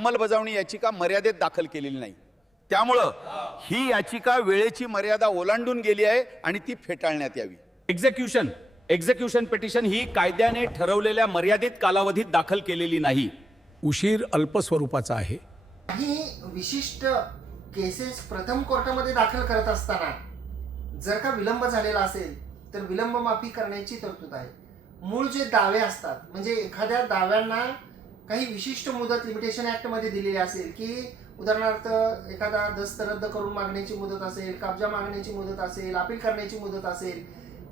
अंमलबजावणी याचिका मर्यादेत दाखल केलेली नाही. त्यामुळं ही याचिका वेळेची मर्यादा ओलांडून गेली आहे आणि ती फेटाळण्यात यावी. एक्झिक्युशन पिटिशन ही कायद्याने ठरवलेल्या मर्यादित कालावधीत दाखल केलेली नाही. उशीर अल्पस्वरूपाचा आहे. काही विशिष्ट केसेस प्रथम कोर्टामध्ये दाखल करत असताना जर का विलंब झालेला असेल तर विलंब माफी करण्याची तरतूद आहे. मूळ जे दावे असतात म्हणजे एखाद्या दाव्यांना काही विशिष्ट मुदत लिमिटेशन ॲक्टमध्ये दिलेली असेल की उदाहरणार्थ एखादा दस्त रद्द करून मागण्याची मुदत असेल, कब्जा मागण्याची मुदत असेल, अपील करण्याची मुदत असेल,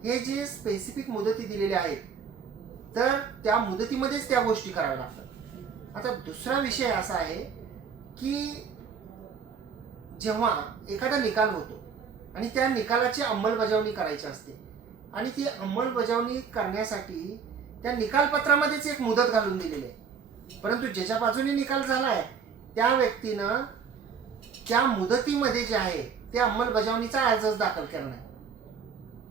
हे जे स्पेसिफिक मुदती दिलेल्या आहेत तर त्या मुदतीमध्येच त्या गोष्टी कराव्या लागतात. आता दुसरा विषय असा आहे की जेव्हा एखादा निकाल होतो आणि त्या निकालाची अंमलबजावणी करायची असते आणि ती अंमलबजावणी करण्यासाठी त्या निकालपत्रामध्येच एक मुदत घालून दिलेली आहे, परंतु ज्याच्या बाजूने निकाल झालाय त्या व्यक्तीनं त्या मुदतीमध्ये जे आहे त्या अंमलबजावणीचा अर्जच दाखल केला नाही.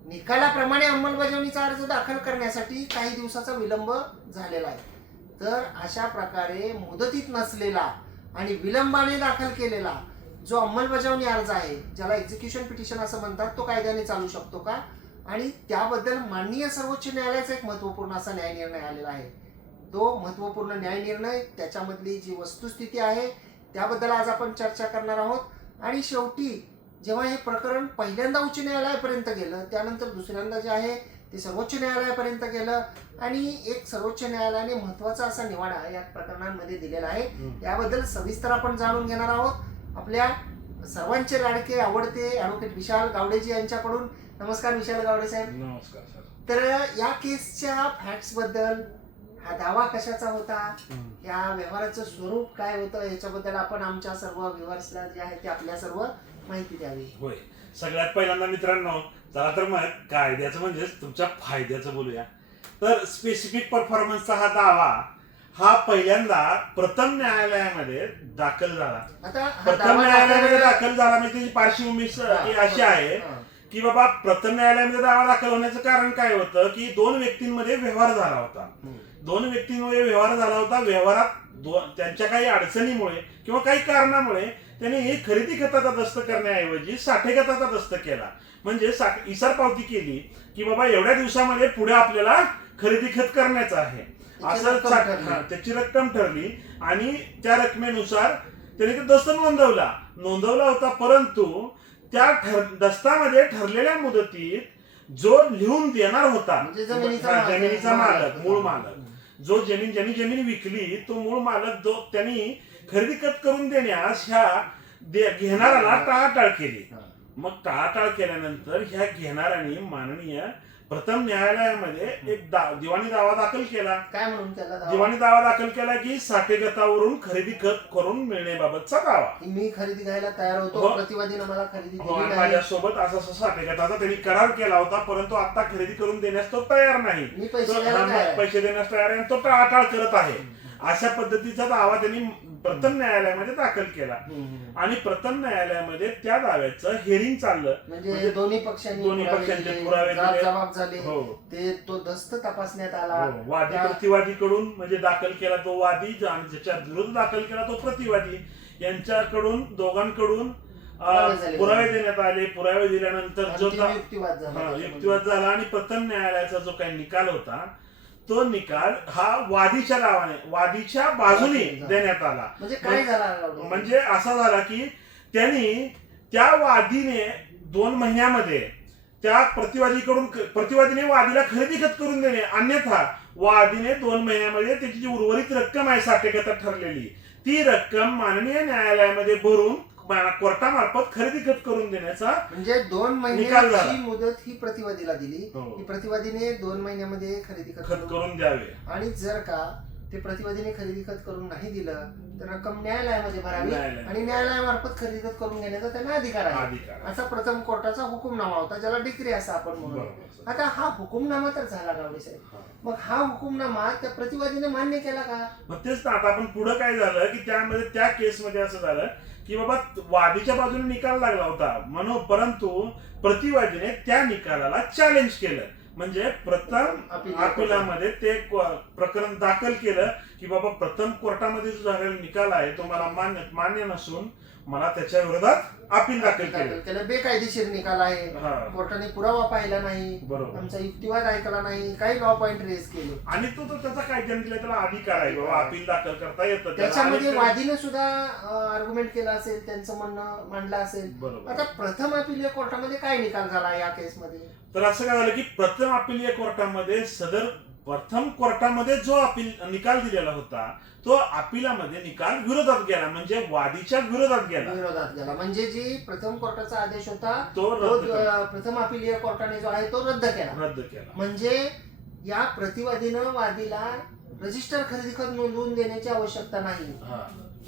निकालाप्रमाणे अंमलबजावणीचा अर्ज दाखल करण्यासाठी काही दिवसाचा विलंब झालेला आहे. तर अशा प्रकारे मुदतीत नसलेला आणि विलंबाने दाखल केलेला जो अंमलबजावणी अर्ज आहे, ज्याला एक्झिक्युशन पिटिशन असं म्हणतात, तो कायद्याने चालू शकतो का? आणि त्याबद्दल माननीय सर्वोच्च न्यायालयाचा एक महत्त्वपूर्ण असा न्याय निर्णय आलेला आहे. तो महत्त्वपूर्ण न्याय निर्णय, त्याच्यामधली जी वस्तुस्थिती आहे त्याबद्दल आज आपण चर्चा करणार आहोत. आणि शेवटी जेव्हा हे प्रकरण पहिल्यांदा उच्च न्यायालयापर्यंत गेलं, त्यानंतर दुसऱ्यांदा जे आहे ते सर्वोच्च न्यायालयापर्यंत गेलं आणि एक सर्वोच्च न्यायालयाने महत्त्वाचा असा निवाडा या प्रकरणांमध्ये दिलेला आहे. याबद्दल सविस्तर आपण जाणून घेणार आहोत आपल्या सर्वांचे लाडके आवडते ॲडव्होकेट विशाल गावडेजी यांच्याकडून. नमस्कार विशाल गावडे साहेब. नमस्कार सर. तर या केसच्या फॅक्ट्स बद्दल, हा दावा कशाचा होता, या व्यवहाराचं स्वरूप काय होतं, याच्याबद्दल आपण आमच्या सर्व व्ह्युअर्सला जे आहे ते आपल्या सर्व माहिती द्यावी. होय, सगळ्यात पहिल्यांदा मित्रांनो चला तर मग कायद्याचं म्हणजे तुमच्या फायद्याचं बोलूया. तर स्पेसिफिक परफॉर्मन्सचा हा दावा हा पहिल्यांदा प्रथम न्यायालयामध्ये दाखल झाला. प्रथम न्यायालयामध्ये दाखल झाला म्हणजे त्याची पार्श्वभूमी अशी आहे की बाबा प्रथम न्यायालयामध्ये दावा दाखल होण्याचं कारण काय होतं की दोन व्यक्तींमध्ये व्यवहार झाला होता. व्यवहारात त्यांच्या काही अडचणीमुळे किंवा काही कारणामुळे त्यांनी खरेदी खताचा दस्त करण्याऐवजी साठे खताचा दस्त केला. म्हणजे इसार पावती केली की बाबा एवढ्या दिवसामध्ये पुढे आपल्याला खरेदी खत करायचं आहे असं त्याची रक्कम ठरली आणि त्या रकमेनुसार त्याने ते दस्त नोंदवला होता. परंतु त्या दस्तामध्ये ठरलेल्या मुदतीत जो लिहून देणार होता जमिनीचा मालक, मूळ मालक, जो ज्यांनी जमीन विकली तो मूळ मालक जो त्यांनी खरेदी खत करून देण्यास ह्या घेणाऱ्याला टाळाटाळ केली. मग टाळाटाळ केल्यानंतर ह्या घेणाऱ्याने माननीय प्रथम न्यायालयामध्ये एक दिवाणी दावा दाखल केला. काय म्हणून त्याला दिवाणी दावा दाखल केला की साठे खतावरून खरेदी खत करून मिळण्याबाबतचा दावा. मी खरेदी घ्यायला तयार होतो, प्रतिवादीनं मला खरेदी दिली नाही, माझ्यासोबत असा साठे खताचा त्यांनी करार केला होता, परंतु आता खरेदी करून देण्यास तो तयार नाही, मी पैसे देण्यास तयार आहे, तो टाळाटाळ करत आहे. अशा पद्धतीचा दावा त्यांनी प्रथम न्यायालयामध्ये दाखल केला आणि प्रथम न्यायालयामध्ये त्या दाव्याचं हिअरिंग चाललं. म्हणजे दोन्ही पक्षांचे पुरावे जबाब झाले. ते तो दस्त तपासण्यात आला. वादी प्रतिवादीकडून म्हणजे दाखल केला तो वादी आणि ज्याच्या विरुद्ध दाखल केला तो प्रतिवादी, यांच्याकडून दोघांकडून पुरावे देण्यात आले. पुरावे दिल्यानंतर जो युक्तिवाद झाला आणि प्रथम न्यायालयाचा जो काही निकाल होता तो निकाल हा वादीच्या बाजूने देण्यात आला. म्हणजे असा झाला की त्यांनी त्या वादीने 2 महिन्यामध्ये त्या प्रतिवादीने वादीला खरेदी खत करून देणे, अन्यथा वादीने 2 महिन्यामध्ये त्याची जी उर्वरित रक्कम आहे साठे खतात ठरलेली ती रक्कम माननीय न्यायालयामध्ये भरून कोर्टामार्फत खरेदी खत करून देण्याचा म्हणजे 2 महिन्याची मुदत ही प्रतिवादीला दिली की प्रतिवादीने 2 महिन्यामध्ये खरेदी खत करून द्यावे. आणि जर का ते प्रतिवादीने खरेदी खत करून नाही दिलं तर रक्कम न्यायालयामध्ये भरावी आणि न्यायालयामार्फत खरेदी खत करून घेण्याचा त्यांना अधिकार आहे. असा प्रथम कोर्टाचा हुकुमनामा होता, ज्याला डिक्री असं आपण म्हणू. आता हा हुकुमनामा तर झाला गावडे साहेब, मग हा हुकुमनामा त्या प्रतिवादीने मान्य केला का? मग तेच ना, आता आपण पुढे काय झालं की त्यामध्ये त्या केसमध्ये असं झालं की बाबा वादीच्या बाजूने निकाल लागला होता परंतु प्रतिवादीने त्या निकालाला चॅलेंज केलं. म्हणजे प्रथम अपिलामध्ये ते प्रकरण दाखल केलं की बाबा प्रथम कोर्टामध्ये जो झालेला निकाल आहे तो मला मान्य नसून मला त्याच्या विरोधात अपील दाखल केले. केलं बेकायदेशीर निकाल आहे, हा. कोर्टाने पुरावा पाहिला नाही, बरोबर. आमचा युक्तिवाद ऐकला नाही, काही लॉ पॉइंट रेज केले आणि तो त्याचा कायद्याने दिला त्याला अधिकार आहे बाबा अपील दाखल करता येतं त्याला. त्याच्यामध्ये आणि वादीने सुद्धा आर्ग्युमेंट केला असेल, त्यांचं म्हणणं मांडलं असेल. बरोबर. आता प्रथम अपील कोर्टामध्ये काय निकाल झाला या केसमध्ये? तर असं काय झालं की प्रथम अपील कोर्टामध्ये प्रथम कोर्टामध्ये जो अपील निकाल दिलेला होता तो अपिलामध्ये निकाल विरोधात गेला, म्हणजे वादीच्या विरोधात गेला. म्हणजे जी प्रथम कोर्टाचा आदेश होता तो तो रद्द केला. प्रथम अपीलीय कोर्टाने जो आहे तो रद्द केला. म्हणजे या प्रतिवादीनं वादीला रजिस्टर खरेदी खत नोंदवून देण्याची आवश्यकता नाही.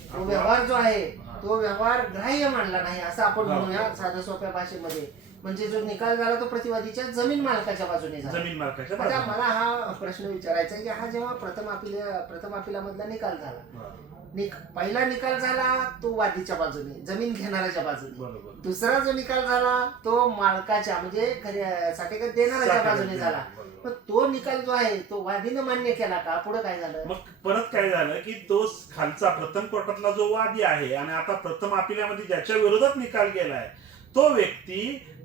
तो व्यवहार जो आहे तो व्यवहार ग्राह्य मानला नाही असं आपण म्हणूया साध्या सोप्या भाषेमध्ये. म्हणजे जो निकाल झाला तो प्रतिवादीच्या जमीन मालकाच्या बाजूने झाला. जमीन मालकाच्या आता बाजूने. मला हा प्रश्न विचारायचा आहे की हा जेव्हा प्रथम अपिलामधला निकाल झाला, पहिला निकाल झाला तो वादीच्या बाजूने, जमीन घेणाऱ्याच्या बाजूने. बरोबर. दुसरा जो निकाल झाला तो मालकाच्या म्हणजे साठेखत देणाऱ्याच्या बाजूने झाला. पण तो निकाल जो आहे तो वादीनं मान्य केला का? पुढे काय झालं? मग परत काय झालं की तो खालचा प्रथम कोर्टातला जो वादी आहे आणि आता प्रथम अपिलामध्ये ज्याच्या विरोधात निकाल गेलाय तो व्यक्ती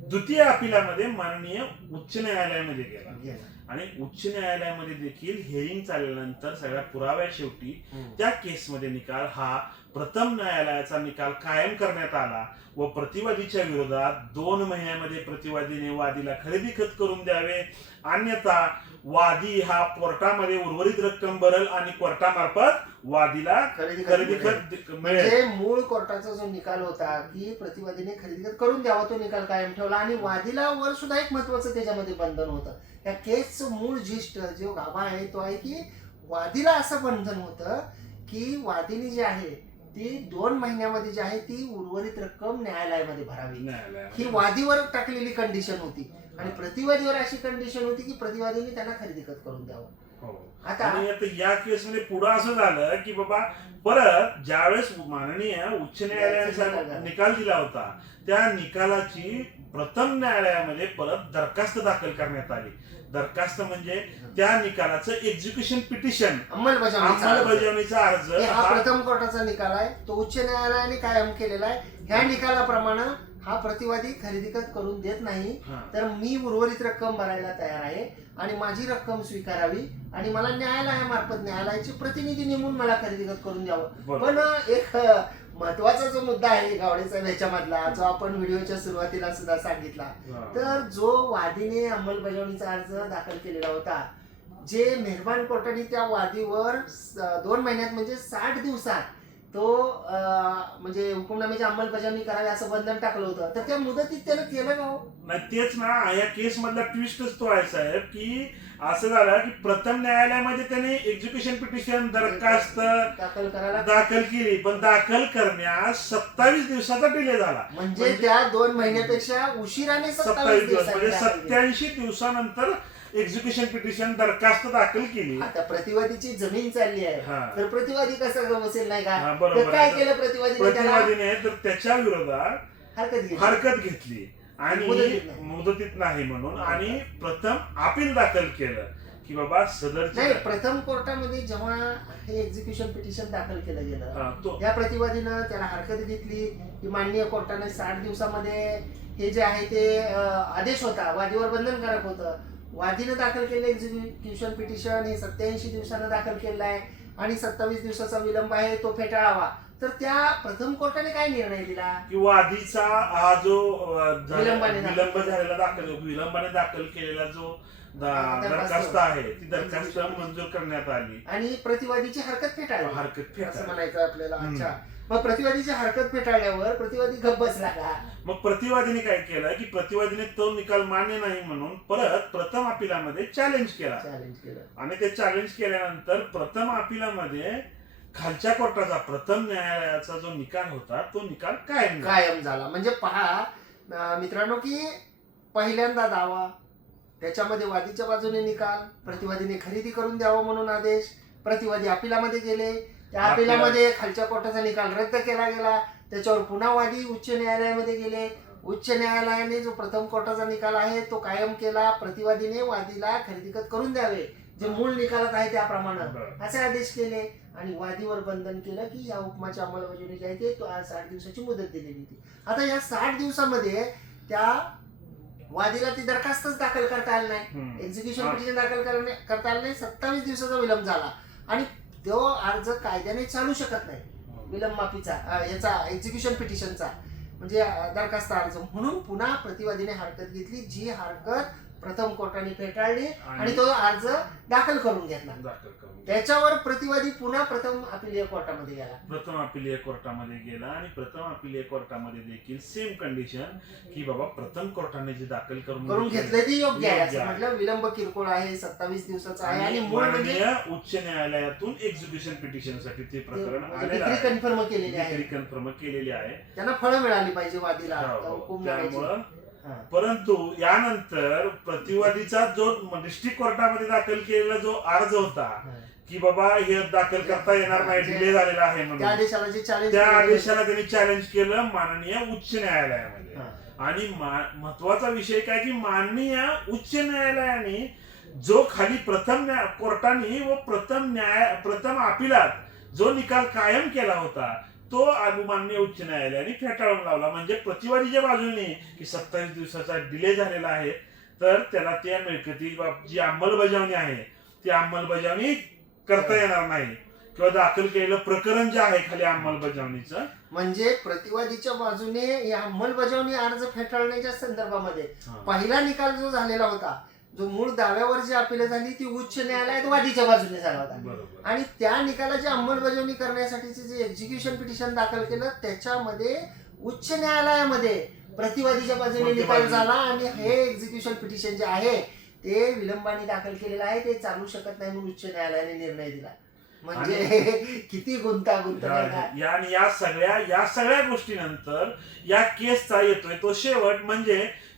द्वितीय अपिलामध्ये माननीय उच्च न्यायालयामध्ये गेला. आणि उच्च न्यायालयामध्ये देखील हिअरिंग चालल्यानंतर सगळ्या पुराव्या शेवटी त्या केसमध्ये निकाल हा प्रथम न्यायालयाचा निकाल कायम करण्यात आला व प्रतिवादीच्या विरोधात 2 महिन्यामध्ये प्रतिवादीने वादीला खरेदी खत करून द्यावे, अन्यथा वादी हा कोर्टामध्ये उर्वरित रक्कम भरल आणि कोर्टामार्फत वादीला खरेदी खत मिळेल. म्हणजे मूळ कोर्टाचा जो निकाल होता की प्रतिवादीने खरेदी खत करून द्यावा तो निकाल कायम ठेवला. आणि वादीला वर सुद्धा एक महत्वाचं त्याच्यामध्ये बंधन होतं. या केसचं मूळ जिष्ट जो गाभा आहे तो आहे की वादीला असं बंधन होतं की वादीने जे आहे ती 2 महिन्यामध्ये जी आहे ती उर्वरित रक्कम न्यायालयामध्ये भरावी, ही वादीवर टाकलेली कंडिशन होती. आणि प्रतिवादीवर अशी कंडिशन होती की प्रतिवादीने त्यांना खरेदी खत करून द्यावं. आता या केसमध्ये पुढे असं झालं की बाबा परत ज्यावेळेस माननीय उच्च न्यायालयाने निकाल दिला होता त्या निकालाची प्रथम न्यायालयामध्ये परत दरखास्त दाखल करण्यात आली. दरखास्त म्हणजे त्या निकालाचं एक्झिक्युशन पिटिशन, अंमलबजावणीचा अर्ज. हा प्रथम कोर्टाचा निकाल आहे, तो उच्च न्यायालयाने कायम केलेला आहे. ह्या निकालाप्रमाणे हा प्रतिवादी खरेदी खत करून देत नाही तर मी उर्वरित रक्कम भरायला तयार आहे आणि माझी रक्कम स्वीकारावी आणि मला न्यायालयामार्फत न्यायालयाचे प्रतिनिधी नेमून मला खरेदी खत करून द्यावं. पण एक महत्वाचा जो मुद्दा आहे गावडेचा ह्याच्यामधला जो आपण व्हिडिओच्या सुरुवातीला सुद्धा सांगितला, तर जो वादीने अंमलबजावणीचा अर्ज दाखल केलेला होता, जे मेहरबान कोर्टाने त्या वादीवर 2 महिन्यात म्हणजे 60 दिवसात तो म्हणजे हुकुमनाम्याची अंमलबजावणी करावी असं बंधन टाकलं होतं, तर त्या मुदतीत त्यानं केलं का? नाही, तेच ना. या केस मधला ट्विस्टच तो आहे साहेब की असं झालं की प्रथम न्यायालयामध्ये त्याने एक्झिक्युशन पिटिशन दरखास्त दाखल केली, पण दाखल करण्यास 27 दिवसाचा डिले झाला. म्हणजे त्या 2 महिन्यापेक्षा उशिराने 27 दिवस म्हणजे 87 दिवसानंतर एक्झिक्युशन पिटिशन दरखास्त दाखल केली. आता प्रतिवादीची जमीन चालली आहे तर प्रतिवादी कसं बसेल नाही का? बरोबर. काय केलं प्रतिवादीने तर त्याच्या विरोधात हरकत घेतली आणि मुदतीत नाही म्हणून आणि प्रथम अपील दाखल केलं की बाबा सदरची. प्रथम कोर्टामध्ये जेव्हा हे एक्झिक्युशन पिटिशन दाखल केलं गेलं त्या प्रतिवादीनं त्याला हरकत घेतली की माननीय कोर्टाने 60 दिवसामध्ये हे जे आहे ते आदेश होता वादीवर बंधनकारक होतं. वादीनं दाखल केलं एक्झिक्युशन पिटिशन हे 87 दिवसानं दाखल केलं आहे आणि 27 दिवसाचा विलंब आहे तो फेटाळावा. तर त्या प्रथम कोर्टाने काय निर्णय दिला की वादीचा हा जो विलंबाने विलंबाने दाखल केलेला जो दरखास्त आहे ती दरखास्त मंजूर करण्यात आली आणि प्रतिवादीची हरकत हरकत असं म्हणायचं आपल्याला. अच्छा, मग प्रतिवादीची हरकत फेटाळल्यावर प्रतिवादी गप्प बसला का? मग प्रतिवादीने काय केलं की प्रतिवादीने तो निकाल मान्य नाही म्हणून परत प्रथम अपिलामध्ये चॅलेंज केला आणि ते चॅलेंज केल्यानंतर प्रथम अपिलामध्ये खालच्या कोर्टाचा प्रथम न्यायालयाचा जो निकाल होता तो निकाल कायम झाला. म्हणजे पहा मित्रांनो की पहिल्यांदा दावा, त्याच्यामध्ये वादीच्या बाजूने निकाल, प्रतिवादीने खरेदी करून द्यावं म्हणून आदेश, प्रतिवादी अपिलामध्ये गेले, त्या अपिलामध्ये खालच्या कोर्टाचा निकाल रद्द केला गेला, त्याच्यावर पुन्हा वादी उच्च न्यायालयामध्ये गेले, उच्च न्यायालयाने जो प्रथम कोर्टाचा निकाल आहे तो कायम केला, प्रतिवादीने वादीला खरेदी खत करून द्यावे जे मूळ निकालात आहे त्याप्रमाणे बरं. असे आदेश केले आणि वादीवर बंधन केलं की या हुकुमाची अंमलबजावणी जी आहे ते 60 दिवसाची मुदत दिलेली होती. आता या 60 दिवसामध्ये त्या वादीला ती दरखास्तच दाखल करता आली नाही, एक्झिक्युशन पिटिशन दाखल करता आलं नाही. 27 दिवसाचा विलंब झाला आणि तो अर्ज कायद्याने चालू शकत नाही विलंब माफीचा याचा एक्झिक्युशन पिटिशनचा म्हणजे दरखास्त अर्ज. म्हणून पुन्हा प्रतिवादीने हरकत घेतली, जी हरकत प्रथम कोर्टाने फेटाळली आणि तो अर्ज दाखल करून घेतला. त्याच्यावर प्रतिवादी पुन्हा प्रथम अपिलीय कोर्टामध्ये गेला. प्रथम अपिलीय कोर्टामध्ये गेला आणि प्रथम अपिलीय कोर्टामध्ये देखील सेम कंडिशन की बाबा प्रथम कोर्टाने जे दाखल करून घेतलंय ते योग्य आहे असं म्हटलं. विलंब किरकोळ आहे, 27 दिवसाचा आहे आणि मूळ म्हणजे माननीय उच्च न्यायालयातून एक्झिक्युशन पिटिशन साठी ते प्रकरण आलेलं आहे, कन्फर्म केलेली आहे, कन्फर्म केलेली आहे. त्यांना फळं मिळाली पाहिजे वादीला हुकूम त्यामुळं. परंतु यानंतर प्रतिवादीचा जो डिस्ट्रिक्ट कोर्टामध्ये दाखल केलेला जो अर्ज होता की बाबा हे दाखल करता येणार नाही, डिले झालेला आहे म्हणून, त्या आदेशाला त्यांनी चॅलेंज केलं माननीय उच्च न्यायालयामध्ये. आणि महत्वाचा विषय काय की माननीय उच्च न्यायालयाने जो खाली प्रथम कोर्टाने व प्रथम अपिलात जो निकाल कायम केला होता तो माननीय उच्च न्यायालयाने फेटाळून लावला. म्हणजे प्रतिवादीच्या बाजूने की 27 दिवसाचा डिले झालेला आहे तर त्याला त्या मिळकती जी अंमलबजावणी आहे ती अंमलबजावणी करता येणार नाही किंवा दाखल केलेलं प्रकरण जे आहे खाली अंमलबजावणीचं म्हणजे प्रतिवादीच्या बाजूने या अंमलबजावणी अर्ज फेटाळण्याच्या संदर्भामध्ये पहिला निकाल जो झालेला होता, जो मूळ दाव्यावर जी अपील झाली ती उच्च न्यायालयात वादीच्या बाजूने झाला होता आणि त्या निकालाची अंमलबजावणी करण्यासाठीचे जे एक्झिक्युशन पिटिशन दाखल केलं त्याच्यामध्ये उच्च न्यायालयामध्ये प्रतिवादीच्या बाजूने निकाल झाला आणि हे एक्झिक्युशन पिटिशन जे आहे ते विलंबाने दाखल केलेलं आहे, ते चालू शकत नाही म्हणून उच्च न्यायालयाने निर्णय दिला. म्हणजे किती गुंतागुंत. या सगळ्या गोष्टीनंतर या केसचा येतोय तो शेवट म्हणजे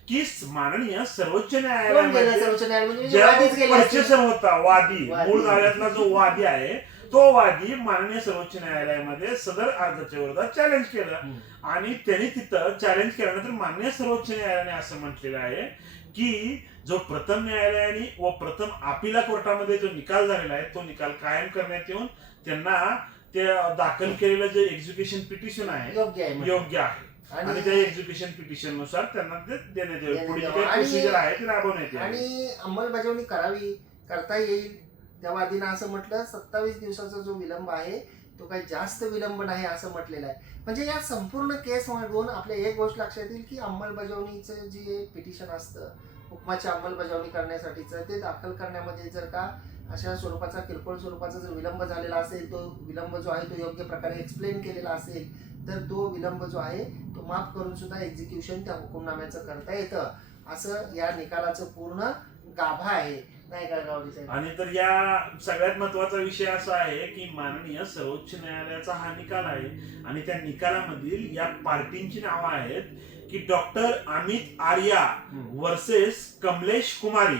की माननीय सर्वोच्च न्यायालयामध्ये पर्चेसर होता वादी, मूळ दाव्यातला जो वादी आहे तो वादी माननीय सर्वोच्च न्यायालयामध्ये सदर अर्जाच्या विरोधात चॅलेंज केलं आणि त्यांनी तिथं चॅलेंज केल्यानंतर माननीय सर्वोच्च न्यायालयाने असं म्हटलेलं आहे की जो प्रथम न्यायालयाने व प्रथम अपिला कोर्टामध्ये जो निकाल झालेला आहे तो निकाल कायम करण्यात येऊन त्यांना ते दाखल केलेलं जे एक्झिक्युशन पिटिशन आहे योग्य आहे आणि त्या एक्झिक्युशन पिटिशन नुसार त्यांना ते देण्यात येईल, पुढे जी प्रोसिजर आहे ती राबवण्यात येईल आणि अंमलबजावणी करता येईल. त्या वादीनं असं म्हटलं 27 दिवसाचा जो विलंब आहे तो काही जास्त विलंब नाही असं म्हटलेलं आहे. म्हणजे या संपूर्ण केस मधून आपल्या एक गोष्ट लक्षात येईल की अंमलबजावणीचं जे पिटिशन असतं हुकुमाची अंमलबजावणी करण्यासाठीचं ते दाखल करण्यामध्ये जर का अशा स्वरूपाचा किरकोळ स्वरूपाचा जर विलंब झालेला असेल, तो विलंब जो आहे तो योग्य प्रकारे एक्सप्लेन केलेला असेल तर तो विलंब जो आहे तो माफ करून सुद्धा एक्झिक्युशन त्या हुकुमनाम्याचं करता येतं. असं या निकालाचं पूर्ण गाभा आहे, नाही का गावडी साहेब? आणि तर या सगळ्यात महत्वाचा विषय असा आहे की माननीय सर्वोच्च न्यायालयाचा हा निकाल आहे आणि त्या निकालामधील या पार्टींची नावं आहेत की doctor Amit Arya versus Kamlesh Kumari.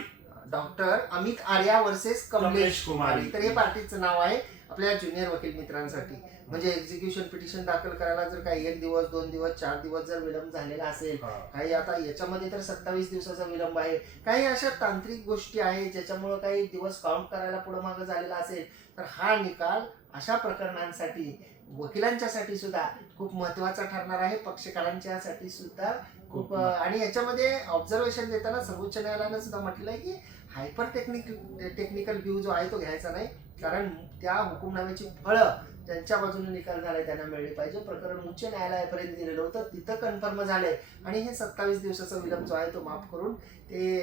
Doctor Amit Arya versus Kamlesh Kumari, तर हे पार्टीचं नाव आहे आपल्या ज्युनियर वकील मित्रांसाठी. म्हणजे एक्झिक्युशन पिटिशन दाखल करायला जर काही 1 दिवस 2 दिवस 4 दिवस जर विलंब झालेला असेल, काही आता याच्यामध्ये तर 27 दिवसाचा विलंब आहे, काही अशा तांत्रिक गोष्टी आहेत ज्याच्यामुळे काही दिवस काउंट करायला पुढे मागे झालेला असेल तर हा निकाल अशा प्रकरणांसाठी वकिलांच्यासाठी सुद्धा खूप महत्वाचा ठरणार आहे, पक्षकारांच्यासाठी सुद्धा खूप. आणि याच्यामध्ये ऑब्झर्वेशन देताना सर्वोच्च न्यायालयानं सुद्धा म्हटलं आहे की हायपर टेक्निकल व्ह्यू जो आहे तो घ्यायचा नाही, कारण त्या हुकुमनाम्याची फळं ज्यांच्या बाजूने निकाल झालाय त्यांना मिळली पाहिजे. प्रकरण उच्च न्यायालयापर्यंत गेलेलं होतं, तिथं कन्फर्म झालंय आणि हे 27 दिवसाचा विलंब जो आहे तो माफ करून ते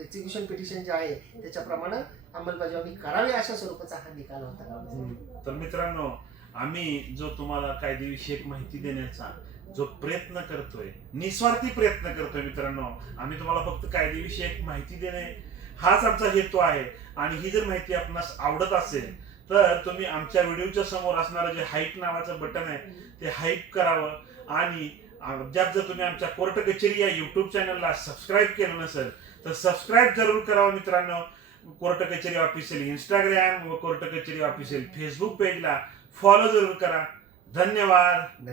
एक्झिक्युशन पिटिशन जे आहे त्याच्याप्रमाणे अंमलबजावणी करावी अशा स्वरूपाचा हा निकाल होता. तर मित्रांनो, आम्ही जो तुम्हाला कायदेविषयक माहिती देण्याचा जो प्रयत्न करतोय, निस्वार्थी प्रयत्न करतोय मित्रांनो, आम्ही तुम्हाला फक्त कायदेविषयक माहिती देणे हाच आमचा हेतू आहे. आणि ही जर माहिती आपणास आवडत असेल तर तुम्ही आमच्या व्हिडिओच्या समोर असणारं जे हाईप नावाचं बटन आहे ते हाईप करावं आणि जर तुम्ही आमच्या कोर्ट कचेरी या युट्यूब चॅनलला सबस्क्राईब केलं नसेल तर सबस्क्राईब जरूर करावं मित्रांनो. कोर्ट कचेरी ऑफिशियल इंस्टाग्राम व कोर्ट कचेरी ऑफिशियल फेसबुक पेजला फॉलो जरूर करा. धन्यवाद.